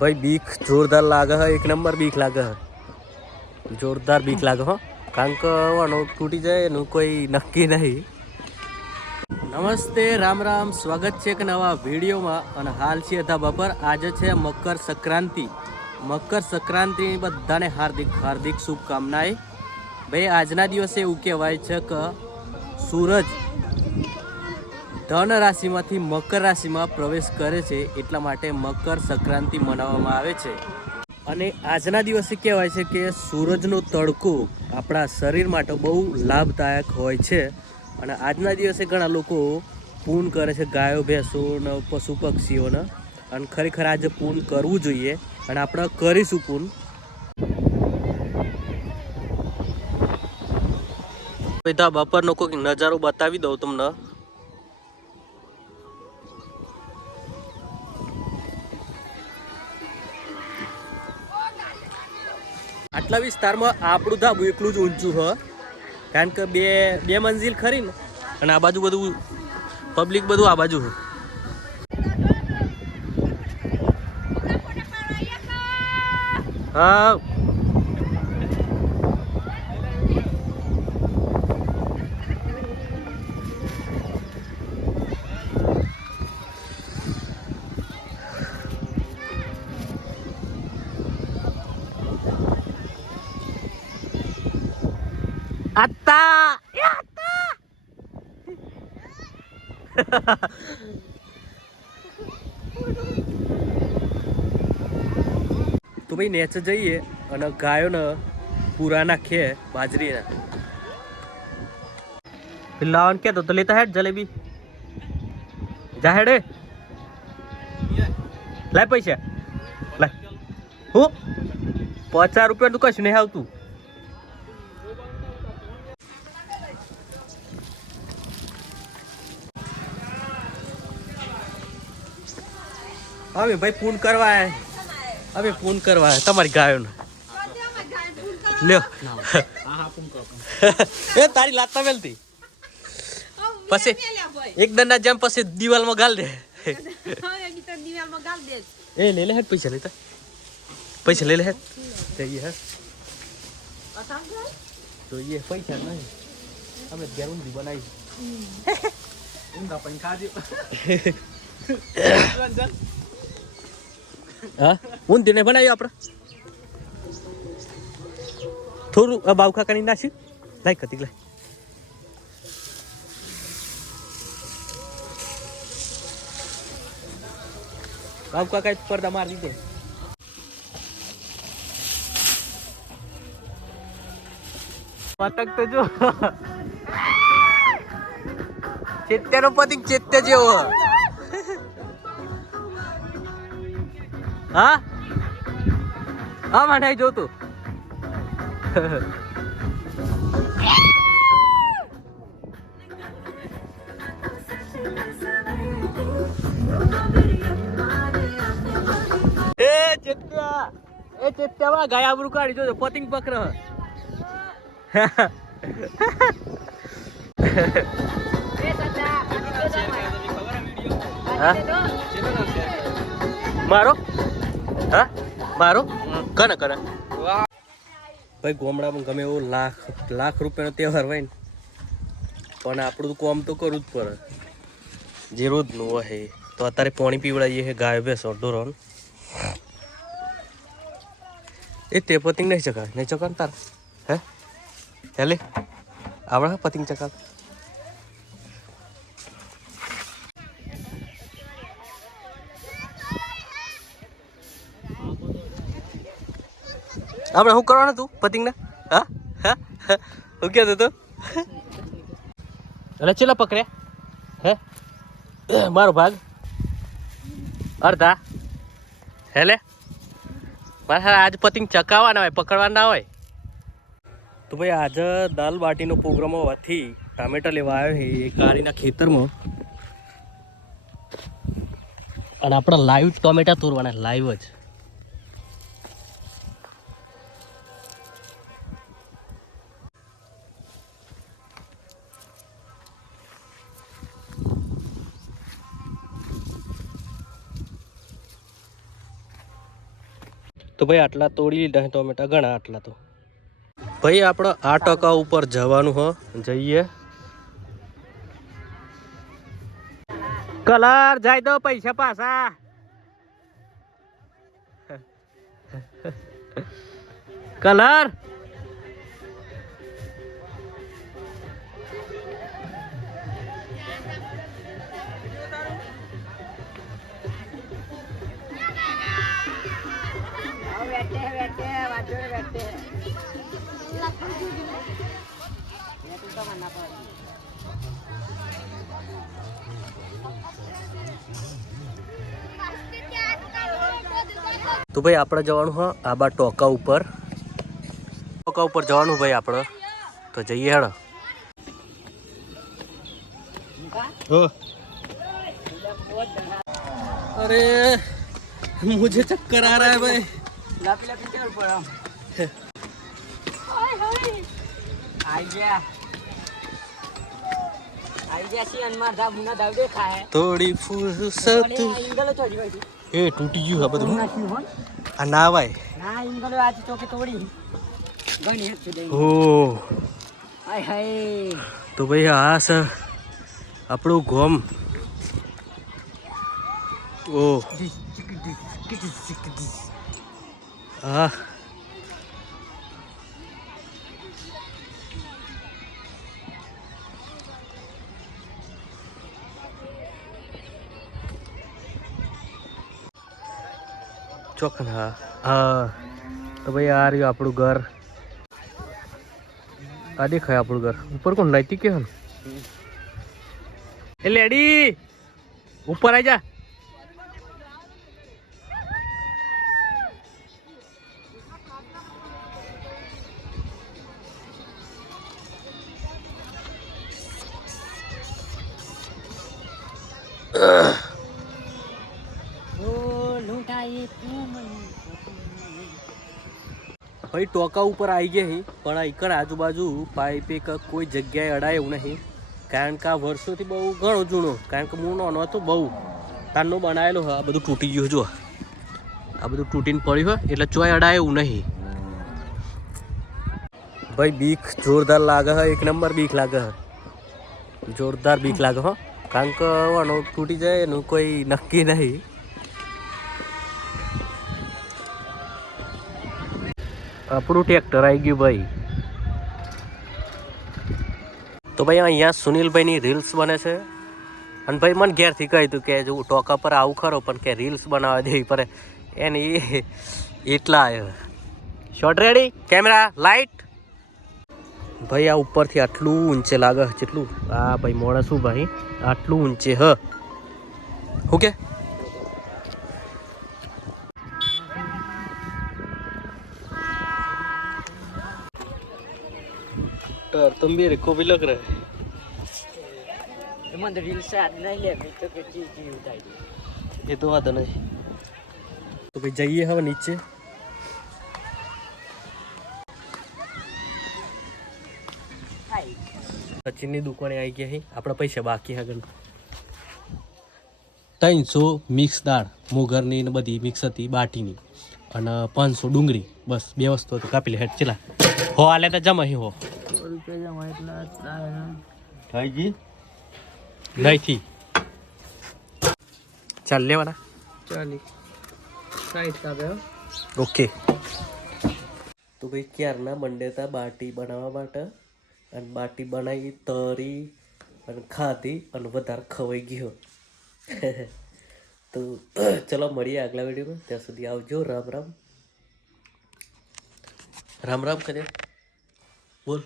भाई बीक जोरदार लागे है, एक नंबर बीक लागे है, जोरदार बीक लागे हो कारण के वनो तूटी जाए एनु कोई नक्की नहीं। नमस्ते राम राम, स्वागत है एक नवा वीडियो में। અને હાલ છે ધાબા પર। આજે છે મકર સંક્રાંતિ। મકર સંક્રાંતિ બધાને હાર્દિક હાર્દિક શુભકામનાएं। ભાઈ આજના દિવસે એવું કહેવાય છે કે સૂરજ ધન રાશિમાંથી મકર રાશિમાં પ્રવેશ કરે છે, એટલા માટે મકર સંક્રાંતિ મનાવવામાં આવે છે। અને આજના દિવસે કહેવાય છે કે સૂરજનો તડકો આપણા શરીર માટે બહુ લાભદાયક હોય છે। અને આજના દિવસે ઘણા લોકો પૂન કરે છે ગાયો ભેંસો ને પશુ પક્ષીઓને, અને ખરેખર આજે પૂન કરવું જોઈએ અને આપણે કરીશું પૂન। બધા બપોરનો કોઈક નજારો બતાવી દઉં તમને। આટલા વિસ્તારમાં આપણું ધાબુ એકલું જ ઊંચું છે, કારણ કે બે મંજિલ ખરી ને, અને આ બાજુ બધું પબ્લિક બધું આ બાજુ છે। હા आता તો ભાઈ નેચે જઈએ અને ગાયોને પૂરા નાખીએ બાજરીના। લાવન કે તો લેતા હેડ જલેબી જા હેડે લાય પૈસા લાય। હું 50 રૂપિયા તું કશું નહીં આવતું। હવે ભાઈ પૂન કરવા આયા, હવે પૂન કરવા આયા તમારી ગાયોને લ્યો। એ તારી લાત મેલતી પછી એક દંડા જેમ પછી દિવાલમાં ગાલ દે। એ લે લે હેડ પૈસા લેતા, પૈસા લે લે હેડ જઈએ હે તો ये પૈસા નહીં અમે ઘેર ઊંધી બનાવી ઊંધા પણ ખાજી। હા ઊંધી ને બનાવી આપણે થોડું બાવ ખાકાની નાસી લાય કતી લાય। બાવ કાકા પડદા મારી દીધો। પતંગ તો જો ચેત્યાનો પતંગ ચેત્યા જેવો। હા હા મને જોતું એ ચેત્યામાં ગાય આબરૂ કાઢી જોજો પતંગ પકડ। મારો હા મારો કને કને ભાઈ ગામડામાં ગમે એવો લાખ રૂપિયાનો તહેવાર હોય ને, પણ આપણું કોમ તો કરવું જ પડે જે રોજનું હોય। તો અત્યારે પાણી પીવડાવીએ છે ગાય ભેંસો ઢોરોને। એ તે પતંગ નહીં ચકાવે નહીં ચકાવ તાર હે હેલે આવડે પતંગ ચકાવ। આપણે શું કરવાનું તું પતંગ ને? હા હા શું કહેતો તું? એટલે ચેલા પકડ્યા હે મારો ભાગ અડધા હેલે મારે આજ પતંગ ચકાવવાના હોય પકડવાના ના હોય। તો ભાઈ આજે દાલ બાટીનો પ્રોગ્રામ હોવાથી ટામેટા લેવા આવ્યો છે એ કાળીના ખેતરમાં, અને આપણે લાઈવ ટોમેટા તોડવાના લાઈવ જ। તો ભાઈ આટલા તોડી લીધા ટોમેટા ઘણા આટલા તો ભાઈ આપણે આ ટકા ઉપર જવાનું હો જઈએ કલર જાય તો પૈસા પાછા કલર તો ભાઈ આપણે જવાનું હા આબા ટોકા ઉપર જવાનું ભાઈ આપણે તો જઈએ હેડો अरे मुझे चक्कर आ रहा है भाई लापी लापी क्या ऊपर आई गया सी अनमार दा मुना दाव देखा है थोड़ी फुर्सत इंगलो छोड़ी भाई ए टूटी गયું આ બધું આ ના ભાઈ ના इंगलो आज ચોકે તોડી ગણી હે દે ઓ હાય હાય તો ભાઈ આ છે આપણું ગોમ ઓ હા ચોકન હા હા તો ભાઈ આ રહ્યું આપણું ઘર આ દેખાય આપણું ઘર ઉપર કોણ નાઈતી કે એ લેડી ઉપર આવી જા भाई टोका ऊपर आई गए ही पण इकड़ आजूबाजू पाइप एक कोई जग्याए अड़ाय एवं नहीं कारण के आ वर्षोथी बहु घणो जूनो कारण के હું નાનો હતો બહુ તારનો બનાવેલો હ આ બધું તૂટી ગયું જો આ બધું તૂટીને પડ્યું હોય એટલે ચોય અડાય એવું નહીં ભાઈ બીક જોરદાર લાગે હ એક નંબર બીક લાગે હ જોરદાર બીક લાગે હો કારણ કે વાનો તૂટી જાય એનું કોઈ નક્કી નહીં આપણું ટ્રેક્ટર આવી ગયું ભાઈ તો ભાઈ અહીંયા સુનિલભાઈની રીલ્સ બને છે અને ભાઈ મને ઘેરથી કહ્યું હતું કે જો ટોકા પર આવું ખરો પણ કે રીલ્સ બનાવવા દેવી પડે એની એટલા આવ્યો શોર્ટ રેડી કેમેરા લાઇટ ભાઈ આ ઉપરથી આટલું ઊંચે લાગે જેટલું આ ભાઈ મોડા શું ભાઈ આટલું ઊંચે હ ઓકે तुम भी को भी लग रहा है मन रील से नहीं ले तो के चीज उठाई ये तो आता नहीं तो भाई जाइए हम नीचे सचिन ની દુકાને આવી ગયા હે આપણા પૈસા બાકી હગન 300 મિક્સ દાળ મોગરની ને બધી મિક્સ હતી બાટીની અને 500 ડુંગળી બસ બે વસ્તુ તો કાપી લે હેડ ચલા હો આલે તો જમ અહીં હો રૂપિયા જમા એટલા થઈ ગઈ નહીથી ચાલ લેવાના ચાલી સાઈડ કાપે ઓકે તો ભાઈ ક્યારના મંડેતા બાટી બનાવવા માટે અને બાટી બનાવી તરી અને ખાધી અને વધારે ખવાઈ ગયો તો ચલો મળીએ આગલા વિડીયોમાં ત્યાં સુધી આવજો રામ રામ રામ રામ કરે બોલ